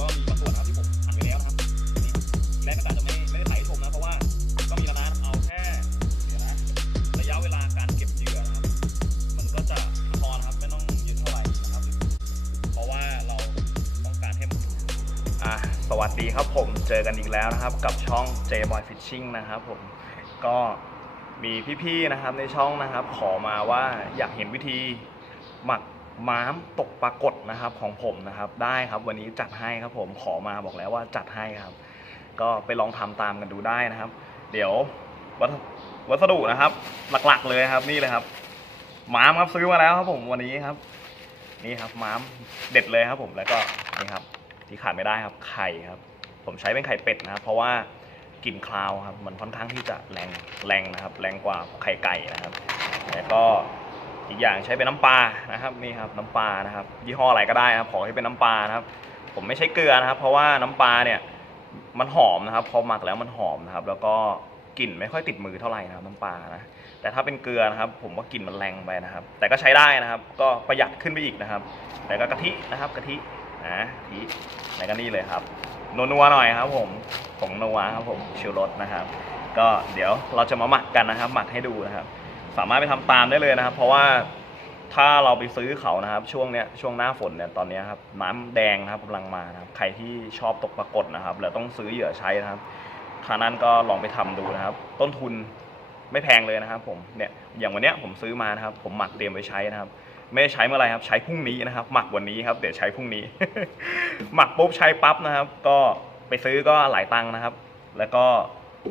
ก็มีบางส่วนนะครับที่ผมหั่นไว้แล้วนะครับนี่แรกก็จะไม่ไม่ได้ถ่ายให้ชมนะเพราะว่าก็มีแล้วนะเอาแค่เดี๋ยวนะระยะเวลาการเก็บเหยื่อนะครับ มันก็จะพอนะครับไม่ต้องเยอะเท่าไหร่นะครับ เพราะว่าเราต้องการให้มันอะสวัสดีครับผมเจอกันอีกแล้วนะครับ กับช่อง J Boy Fishing นะครับผมก็มีพี่ๆนะครับในช่องนะครับ ขอมาว่าอยากเห็นวิธีหมัก ม้ามตกปรากฏนะครับของผมนะครับได้ครับวันนี้จัดให้ครับผมขอมาบอกแล้วว่าจัดให้ครับ ก็ไปลองทำตามกันดูได้นะครับ เดี๋ยววัสวัสดุนะครับ หลักๆเลยครับนี่เลยครับ ม้ามครับซื้อมาแล้วครับผมวันนี้ครับ นี่ครับม้ามเด็ดเลยครับผมแล้วก็นี่ครับ ที่ขาดไม่ได้ครับไข่ครับ ผมใช้เป็นไข่เป็ดนะครับ เพราะว่ากลิ่นคลาวครับมันค่อนข้างที่จะแรงแรงนะครับ แรงกว่าไข่ไก่นะครับ แล้วก็ อีกอย่างใช้เป็นน้ำปลานะครับนี่ครับน้ำปลานะครับยี่ห้ออะไรก็ได้นะครับขอให้เป็นน้ำปลานะครับ ผมไม่ใช้เกลือนะครับ เพราะว่าน้ำปลาเนี่ยมันหอมนะครับพอหมักแล้วมันหอมนะครับ แล้วก็กลิ่นไม่ค่อยติดมือเท่าไหร่นะครับน้ำปลานะแต่ถ้าเป็นเกลือนะครับ ผมว่ากลิ่นมันแรงไปนะครับ แต่ก็ใช้ได้นะครับ ก็ประหยัดขึ้นไปอีกนะครับ แต่ก็กะทินะครับกะทินะกะทิแล้วก็นี่เลยครับนัวๆหน่อยครับผมผงนัวครับผมชูรสนะครับ ก็เดี๋ยวเราจะมาหมักกันนะครับ หมักให้ดูนะครับ สามารถไปทำตามได้เลยนะครับ เพราะว่าถ้าเราไปซื้อเขานะครับ ช่วงเนี้ยช่วงหน้าฝนเนี่ยตอนนี้ครับน้ำแดงนะครับกำลังมานะครับ ใครที่ชอบตกปรากฏนะครับ แล้วต้องซื้อเหยื่อใช้นะครับทางนั้นก็ลองไปทำดูนะครับ ต้นทุนไม่แพงเลยนะครับ ผมเนี่ยอย่างวันเนี้ยผมซื้อมานะครับ ผมหมักเตรียมไว้ใช้นะครับ ไม่ได้ใช้เมื่อไรครับ ใช้พรุ่งนี้นะครับ หมักวันนี้ครับ เดี๋ยวใช้พรุ่งนี้ หมักปุ๊บใช้ปั๊บนะครับ ก็ไปซื้อก็หลายตังค์นะครับ แล้วก็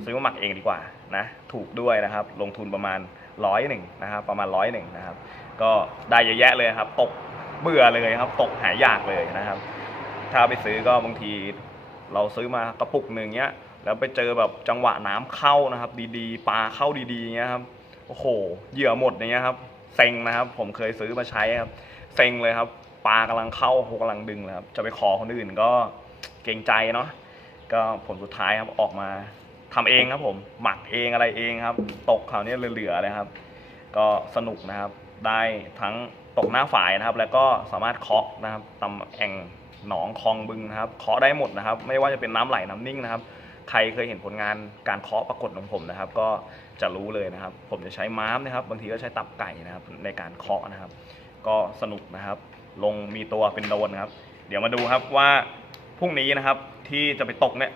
ซื้อมาหมักเองดีกว่านะ ถูกด้วยนะครับ ลงทุนประมาณ ร้อยหนึ่งนะครับประมาณร้อยหนึ่งนะครับ ก็ได้เยอะแยะเลยครับ ตกเบื่อเลยครับ ตกหายากเลยนะครับ ถ้าไปซื้อก็บางทีเราซื้อมากระปุกหนึ่งเนี้ย แล้วไปเจอแบบจังหวะน้ำเข้านะครับ ดีๆ ปลาเข้าดีๆเงี้ยครับโอ้โหเหยื่อหมดอย่างเงี้ยครับเซ็งนะครับ ผมเคยซื้อมาใช้ครับเซ็งเลยครับปลากำลังเข้าโหกำลังดึงเลยครับจะไปขอคนอื่นก็เกรงใจเนาะก็ผลสุดท้ายครับออกมา ทำเองครับผม หมักเองอะไรเองครับ ตกคราวนี้เหลือๆเลยครับ ก็สนุกนะครับ ได้ทั้งตกหน้าฝายนะครับ แล้วก็สามารถเคาะนะครับตำแอ่งหนองคลองบึงนะครับ เคาะได้หมดนะครับ ไม่ว่าจะเป็นน้ำไหลน้ำนิ่งนะครับ ใครเคยเห็นผลงานการเคาะปรากฏของผมนะครับ ก็จะรู้เลยนะครับ ผมจะใช้ม้ามนะครับ บางทีก็ใช้ตับไก่นะครับ ในการเคาะนะครับ ก็สนุกนะครับ ลงมีตัวเป็นโดนนะครับ เดี๋ยวมาดูครับว่าพรุ่งนี้นะครับที่จะไปตกเนี่ย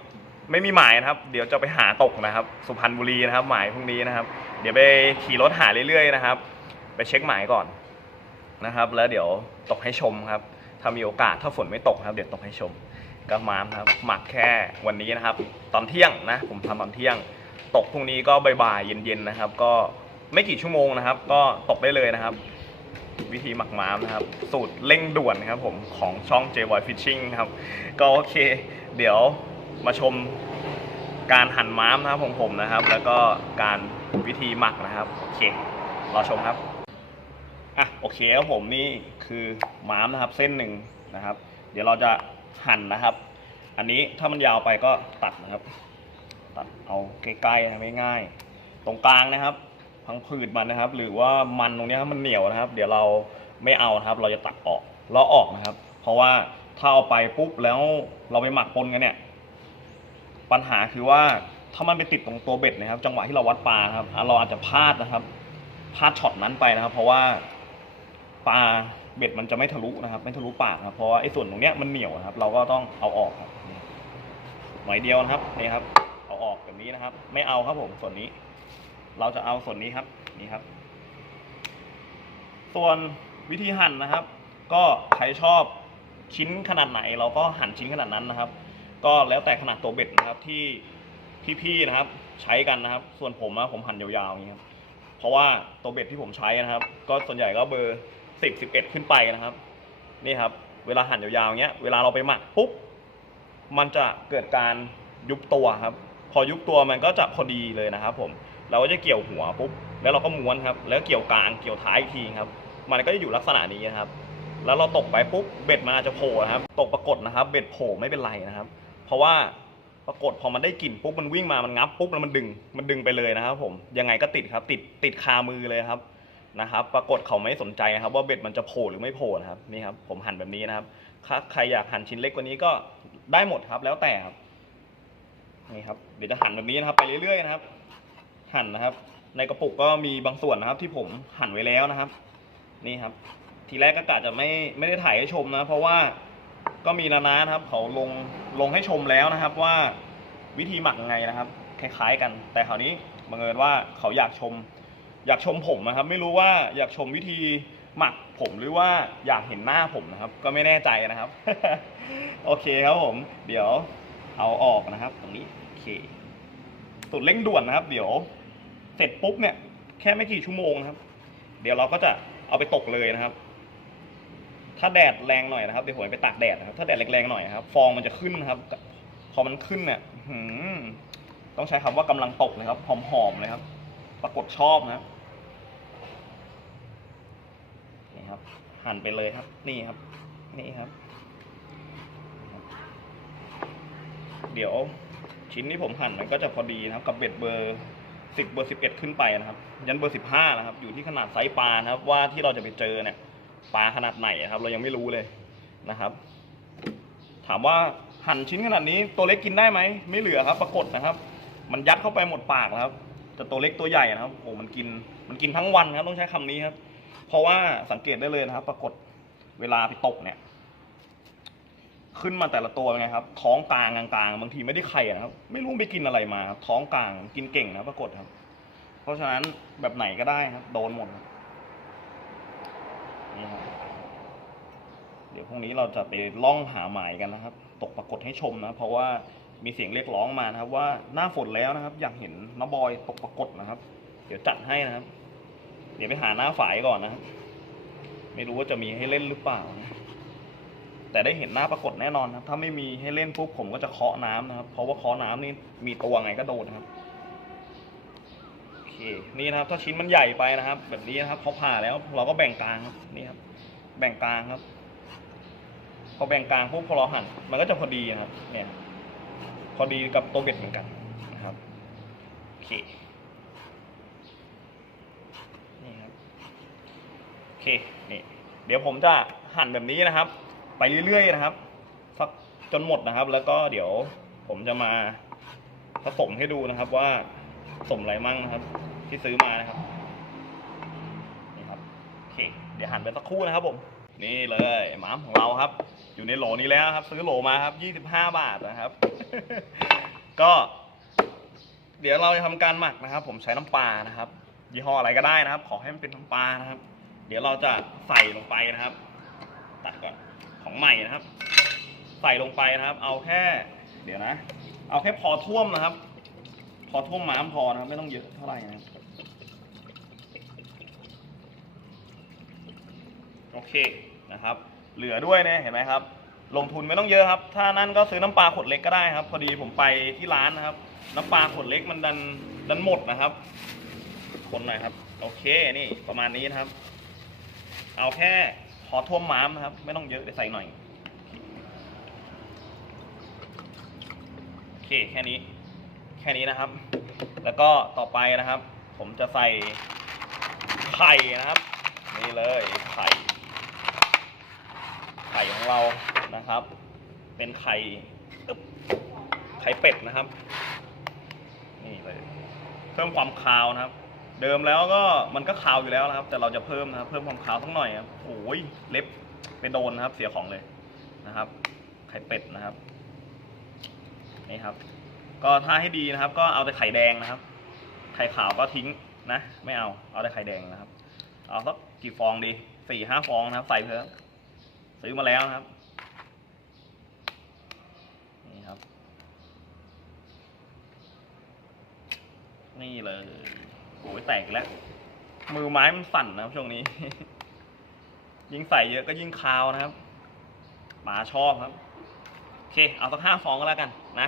ไม่มีหมายนะครับ เดี๋ยวจะไปหาตกนะครับ สุพรรณบุรีนะครับ หมายพรุ่งนี้นะครับ เดี๋ยวไปขี่รถหาเรื่อยๆนะครับ ไปเช็คหมายก่อนนะครับ แล้วเดี๋ยวตกให้ชมครับถ้ามีโอกาสถ้าฝนไม่ตกครับ เดี๋ยวตกให้ชมก็มามครับหมักแค่วันนี้นะครับ ตอนเที่ยงนะ ผมทำตอนเที่ยง ตกพรุ่งนี้ก็บ่ายๆเย็นๆนะครับ ก็ไม่กี่ชั่วโมงนะครับ ก็ตกได้เลยนะครับ วิธีหมักม้ามนะครับ สูตรเร่งด่วนครับผมของช่อง j w y Fishing ครับ ก็โอเค เดี๋ยว มาชมการหั่นม้ามนะครับของผมนะครับ แล้วก็การวิธีหมักนะครับโอเครอชมครับอะโอเคครับผมนี่คือม้ามนะครับเส้นหนึ่งนะครับ เดี๋ยวเราจะหั่นนะครับ อันนี้ถ้ามันยาวไปก็ตัดนะครับ ตัดเอาใกล้ๆนะไม่ง่าย ตรงกลางนะครับพังผืดมันนะครับ หรือว่ามันตรงนี้ยมันเหนียวนะครับ เดี๋ยวเราไม่เอานะครับ เราจะตัดออกเราออกนะครับ เพราะว่าถ้าเอาไปปุ๊บแล้วเราไปหมักปนกันเนี่ย ปัญหาคือว่าถ้ามันไปติดตรงตัวเบ็ดนะครับ จังหวะที่เราวัดปลาครับเราอาจจะพลาดนะครับพลาดช็อตนั้นไปนะครับ เพราะว่าปลาเบ็ดมันจะไม่ทะลุนะครับ ไม่ทะลุปากนะครับเพราะว่าไอ้ส่วนตรงเนี้ยมันเหนียวนะครับ เราก็ต้องเอาออกครับหน่อยเดียวนะครับนี่ครับ เอาออกแบบนี้นะครับ ไม่เอาครับผมส่วนนี้ เราจะเอาส่วนนี้ครับ นี่ครับ ส่วนวิธีหั่นนะครับ ก็ใครชอบชิ้นขนาดไหน เราก็หั่นชิ้นขนาดนั้นนะครับ ก็แล้วแต่ขนาดตัวเบ็ดนะครับที่ที่พี่นะครับ ใช้กันนะครับ ส่วนผมนะผมหั่นยาวๆอย่างนี้ครับเพราะว่าตัวเบ็ดที่ผมใช้นะครับ ก็ส่วนใหญ่ก็เบอร์สิบสิบเอ็ดขึ้นไปนะครับ นี่ครับ เวลาหั่นยาวๆอย่างเงี้ยเวลาเราไปหมักปุ๊บมันจะเกิดการยุบตัวครับ พอยุบตัวมันก็จะพอดีเลยนะครับ ผม เราก็จะเกี่ยวหัวปุ๊บแล้วเราก็ม้วนครับ แล้วเกี่ยวกลางเกี่ยวท้ายอีกทีครับ มันก็จะอยู่ลักษณะนี้นะครับ แล้วเราตกไปปุ๊บเบ็ดมันอาจจะโผล่ครับ ตกปรากฏนะครับ เบ็ดโผล่ไม่เป็นไรนะครับ เพราะว่าปรากฏพอมันได้กลิ่นปุ๊บมันวิ่งมามันงับปุ๊บแล้วมันดึงมันดึงไปเลยนะครับ ผมยังไงก็ติดครับ ติดติดคามือเลยครับนะครับ ปรากฏเขาไม่สนใจนะครับ ว่าเบ็ดมันจะโผล่หรือไม่โผล่นะครับนี่ครับ ผมหั่นแบบนี้นะครับถ้าใครอยากหั่นชิ้นเล็กกว่านี้ก็ได้หมดครับ แล้วแต่ครับนี่ครับเดี๋ยวจะหั่นแบบนี้นะครับ ไปเรื่อยๆนะครับ หั่นนะครับ ในกระปุกก็มีบางส่วนนะครับ ที่ผมหั่นไว้แล้วนะครับ นี่ครับ ทีแรกก็กะจะไม่ไม่ได้ถ่ายให้ชมนะ เพราะว่า ก็มีนานานะครับเขาลงลงให้ชมแล้วนะครับว่าวิธีหมักยังไงนะครับ คล้ายๆกัน แต่คราวนี้บังเอิญว่าเขาอยากชม อยากชมผมนะครับ ไม่รู้ว่าอยากชมวิธีหมักผมหรือว่าอยากเห็นหน้าผมนะครับ ก็ไม่แน่ใจนะครับ โอเคครับผม เดี๋ยวเอาออกนะครับ ตรงนี้โอเคสุดเร่งด่วนนะครับ เดี๋ยว เสร็จปุ๊บเนี่ยแค่ไม่กี่ชั่วโมงนะครับ เดี๋ยวเราก็จะเอาไปตกเลยนะครับ ถ้าแดดแรงหน่อยนะครับเดี๋ยวผมไปตากแดดนะครับ ถ้าแดดแรงๆหน่อยนะครับ ฟองมันจะขึ้นนะครับ พอมันขึ้นเนี่ยหืมต้องใช้คำว่ากำลังตกเลยครับ หอมๆเลยครับ ปรากฏชอบนะนี่ครับ หั่นไปเลยครับ นี่ครับ นี่ครับ เดี๋ยวชิ้นที่ผมหั่นมันก็จะพอดีนะครับ กับเบ็ดเบอร์สิบเบอร์สิบเอ็ดขึ้นไปนะครับ ยันเบอร์สิบห้านะครับ อยู่ที่ขนาดไซส์ปลานะครับ ว่าที่เราจะไปเจอเนี่ย ปลาขนาดไหนครับ เรายังไม่รู้เลยนะครับ ถามว่าหั่นชิ้นขนาดนี้ตัวเล็กกินได้ไหมไม่เหลือครับ ปรากฏนะครับ มันยัดเข้าไปหมดปากแล้วครับแต่ตัวเล็กตัวใหญ่นะครับโอ้มันกินมันกินทั้งวันครับต้องใช้คำนี้ครับ เพราะว่าสังเกตได้เลยนะครับ ปรากฏเวลาไปตกเนี่ย ขึ้นมาแต่ละตัวไงครับ ท้องกลางกลางๆบางทีไม่ได้ไข่นะครับ ไม่รู้ไปกินอะไรมา ท้องกลางกินเก่งนะปรากฏครับ เพราะฉะนั้นแบบไหนก็ได้ครับ โดนหมดครับ นี่ครับเดี๋ยวพรุ่งนี้เราจะไปล่องหาหมายกันนะครับ ตกปรากฏให้ชมนะ เพราะว่ามีเสียงเรียกร้องมานะครับ ว่าหน้าฝนแล้วนะครับ อยากเห็นน้าบอยตกปรากฏนะครับ เดี๋ยวจัดให้นะครับ เดี๋ยวไปหาหน้าฝายก่อนนะครับ ไม่รู้ว่าจะมีให้เล่นหรือเปล่านะแต่ได้เห็นหน้าปรากฏแน่นอนครับ ถ้าไม่มีให้เล่นปุ๊บผมก็จะเคาะน้ำนะครับ เพราะว่าเคาะน้ำนี่มีตัวไงก็โดนนะครับ นี่นะครับ ถ้าชิ้นมันใหญ่ไปนะครับ แบบนี้นะครับเขาผ่าแล้วเราก็แบ่งกลางครับนี่ครับ แบ่งกลางครับ พอแบ่งกลางปุ๊บพอเราหั่นมันก็จะพอดีนะครับ เนี่ย พอดีกับตัวเบ็ดเหมือนกันนะครับโอเคนี่ครับโอเคนี่เดี๋ยวผมจะหั่นแบบนี้นะครับ ไปเรื่อยๆนะครับสักจนหมดนะครับ แล้วก็เดี๋ยวผมจะมาผสมให้ดูนะครับว่าผสมอะไรมั่งนะครับ ที่ซื้อมานะครับ นี่ครับ โอเค เดี๋ยวหั่นไปสักครู่นะครับผม นี่เลยหมามของเราครับ อยู่ในโหลนี้แล้วครับ ซื้อโหลมาครับ 25 บาทนะครับ ก็ เดี๋ยวเราจะทำการหมักนะครับ ผมใช้น้ำปลานะครับ ยี่ห้ออะไรก็ได้นะครับ ขอให้มันเป็นน้ำปลานะครับ เดี๋ยวเราจะใส่ลงไปนะครับ ตัดก่อน ของใหม่นะครับ ใส่ลงไปนะครับ เอาแค่ เดี๋ยวนะ เอาแค่พอท่วมนะครับ พอท่วมม้ามพอนะครับไม่ต้องเยอะเท่าไหร่นะโอเคนะครับ เหลือด้วยเนี่ยเห็นไหมครับ ลงทุนไม่ต้องเยอะครับ ถ้านั่นก็ซื้อน้ำปลาขวดเล็กก็ได้ครับ พอดีผมไปที่ร้านนะครับ น้ำปลาขวดเล็กมันดันดันหมดนะครับ คนหน่อยครับ โอเคนี่ประมาณนี้นะครับ เอาแค่พอท่วมม้ามนะครับ ไม่ต้องเยอะเดี๋ยวใส่หน่อยโอเคแค่นี้ แค่นี้นะครับ แล้วก็ต่อไปนะครับ ผมจะใส่ไข่นะครับ นี่เลยไข่ ไข่ของเรานะครับ เป็นไข่ไข่เป็ดนะครับ นี่เลย เพิ่มความคาวนะครับ เดิมแล้วก็มันก็คาวอยู่แล้วนะครับ แต่เราจะเพิ่มนะครับ เพิ่มความคาวสักหน่อยครับโอ้ยเล็บไปโดนนะครับ เสียของเลยนะครับ ไข่เป็ดนะครับ นี่ครับ ก็ถ้าให้ดีนะครับ ก็เอาแต่ไข่แดงนะครับ ไข่ขาวก็ทิ้งนะ ไม่เอาเอาแต่ไข่แดงนะครับ เอาสักกี่ฟองดีสี่ห้าฟองนะครับใส่เพิ่มซื้อมาแล้วนะครับนี่ครับ นี่เลยโอ้ยแตกแล้ว มือไม้มันสั่นนะครับช่วงนี้ ยิ่งใส่เยอะก็ยิ่งคาวนะครับหมาชอบครับ โอเค เอาสักห้าฟองก็แล้วกันนะ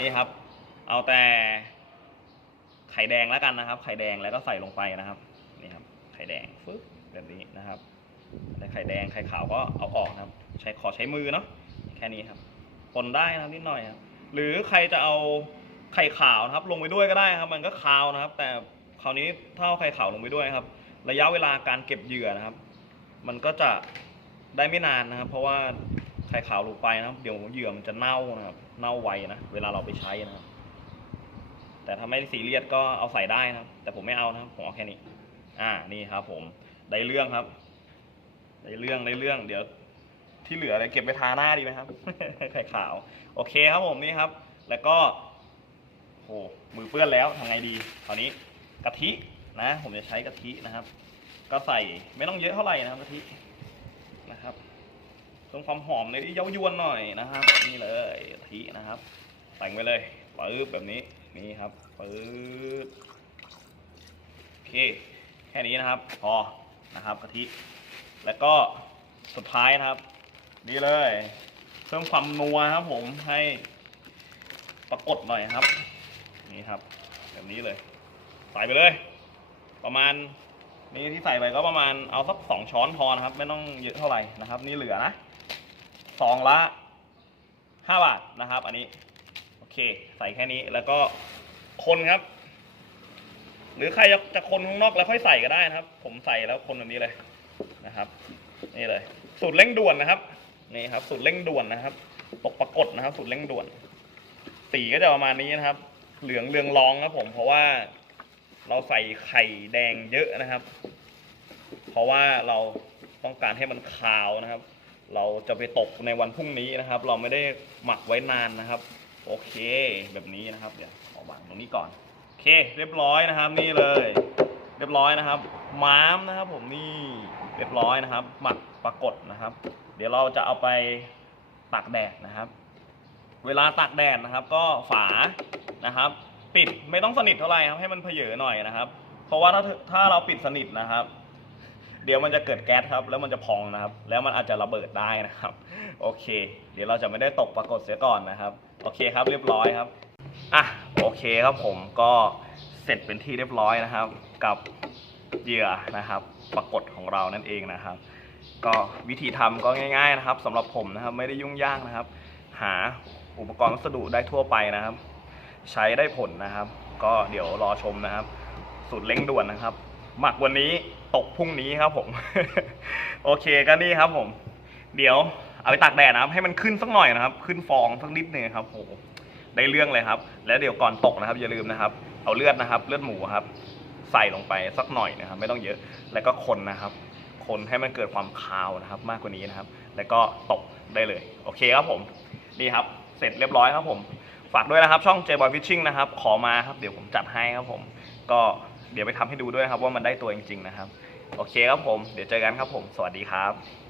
นี่ครับ เอาแต่ไข่แดงแล้วกันนะครับ ไข่แดงแล้วก็ใส่ลงไปนะครับ นี่ครับ ไข่แดงฟึ๊บแบบนี้นะครับแต่ไข่แดงไข่ขาวก็เอาออกนะครับ ใช้ขอใช้มือเนาะแค่นี้ครับปนได้นะนิดหน่อยครับหรือใครจะเอาไข่ขาวนะครับ ลงไปด้วยก็ได้ครับ มันก็คาวนะครับ แต่คราวนี้ถ้าเอาไข่ขาวลงไปด้วยครับ ระยะเวลาการเก็บเหยื่อนะครับ มันก็จะได้ไม่นานนะครับ เพราะว่า ข่ข่ขาวลงไปนะครับ เดี๋ยวเหยื่อมันจะเน่านะครับ เน่าไวนะ เวลาเราไปใช้นะครับ แต่ถ้าไม่ซีเรียสก็เอาใส่ได้นะครับ แต่ผมไม่เอานะครับ ผมเอาแค่นี้ อ่า นี่ครับ ผม ได้เรื่องครับ ได้เรื่องได้เรื่อง เดี๋ยวที่เหลืออะไรเก็บไปทาหน้าดีไหมครับ ไข่ขาว โอเคครับผมนี่ครับ แล้วก็โอ้มือเปื้อนแล้วทำไงดีคราวนี้กะทินะ ผมจะใช้กะทินะครับ ก็ใส่ไม่ต้องเยอะเท่าไหร่นะครับกะทินะครับ เพิ่มความหอมในที่เย้ายวนหน่อยนะครับ นี่เลยกะทินะครับ แต่งไปเลยปึ๊บแบบนี้นี่ครับปึ๊บโอเค แค่นี้นะครับ พอนะครับกะทิแล้วก็สุดท้ายนะครับ นี่เลย เพิ่มความนัวครับ ผมให้ปรากฏหน่อยครับ นี่ครับ แบบนี้เลยใส่ไปเลย ประมาณ นี่ที่ใส่ไปก็ประมาณเอาสักสองช้อนพอนะครับ ไม่ต้องเยอะเท่าไหร่นะครับ นี่เหลือนะซองละห้าบาทนะครับ อันนี้โอเค ใส่แค่นี้แล้วก็คนครับ หรือใครจะคนข้างนอกแล้วค่อยใส่ก็ได้นะครับ ผมใส่แล้วคนแบบนี้เลยนะครับ นี่เลยสูตรเร่งด่วนนะครับนี่ครับ สูตรเร่งด่วนนะครับ ตกปรากฏนะครับ สูตรเร่งด่วน สีก็จะประมาณนี้นะครับ เหลืองเรืองรองครับผมเพราะว่า เราใส่ไข่แดงเยอะนะครับ เพราะว่าเราต้องการให้มันคาวนะครับ เราจะไปตกในวันพรุ่งนี้นะครับ เราไม่ได้หมักไว้นานนะครับ โอเค แบบนี้นะครับ เดี๋ยวขอวางตรงนี้ก่อน โอเค เรียบร้อยนะครับ นี่เลย เรียบร้อยนะครับ ม้ามนะครับ ผมนี่เรียบร้อยนะครับ หมักปรากฏนะครับ เดี๋ยวเราจะเอาไปตากแดดนะครับ เวลาตากแดดนะครับ ก็ฝานะครับ ปิดไม่ต้องสนิทเท่าไหร่ครับ ให้มันเพเยอหน่อยนะครับ เพราะว่าถ้าถ้าเราปิดสนิทนะครับ เดี๋ยวมันจะเกิดแก๊สครับ แล้วมันจะพองนะครับ แล้วมันอาจจะระเบิดได้นะครับ โอเค เดี๋ยวเราจะไม่ได้ตกปรากฏเสียก่อนนะครับ โอเคครับ เรียบร้อยครับอะโอเคครับผมก็เสร็จเป็นที่เรียบร้อยนะครับ กับเหยื่อนะครับ ปรากฏของเรานั่นเองนะครับ ก็วิธีทำก็ง่าย ๆนะครับสำหรับผมนะครับ ไม่ได้ยุ่งยากนะครับ หาอุปกรณ์วัสดุได้ทั่วไปนะครับ ใช้ได้ผลนะครับ ก็เดี๋ยวรอชมนะครับ สูตรเร่งด่วนนะครับ หมักวันนี้ตกพรุ่งนี้ครับผม โอเคก็นี่ครับผม เดี๋ยวเอาไปตากแดดนะครับ ให้มันขึ้นสักหน่อยนะครับ ขึ้นฟองสักนิดหนึงครับโหได้เรื่องเลยครับ แล้วเดี๋ยวก่อนตกนะครับ อย่าลืมนะครับ เอาเลือดนะครับ เลือดหมูครับ ใส่ลงไปสักหน่อยนะครับ ไม่ต้องเยอะแล้วก็คนนะครับ คนให้มันเกิดความคาวนะครับ มากกว่านี้นะครับ แล้วก็ตกได้เลย โอเคครับผมนี่ครับ เสร็จเรียบร้อยครับผม ฝากด้วยนะครับ ช่อง J Boy Fishing นะครับ ขอมาครับ เดี๋ยวผมจัดให้ครับผม ก็เดี๋ยวไปทำให้ดูด้วยครับว่ามันได้ตัวจริงๆนะครับ โอเคครับผม เดี๋ยวเจอกันครับผม สวัสดีครับ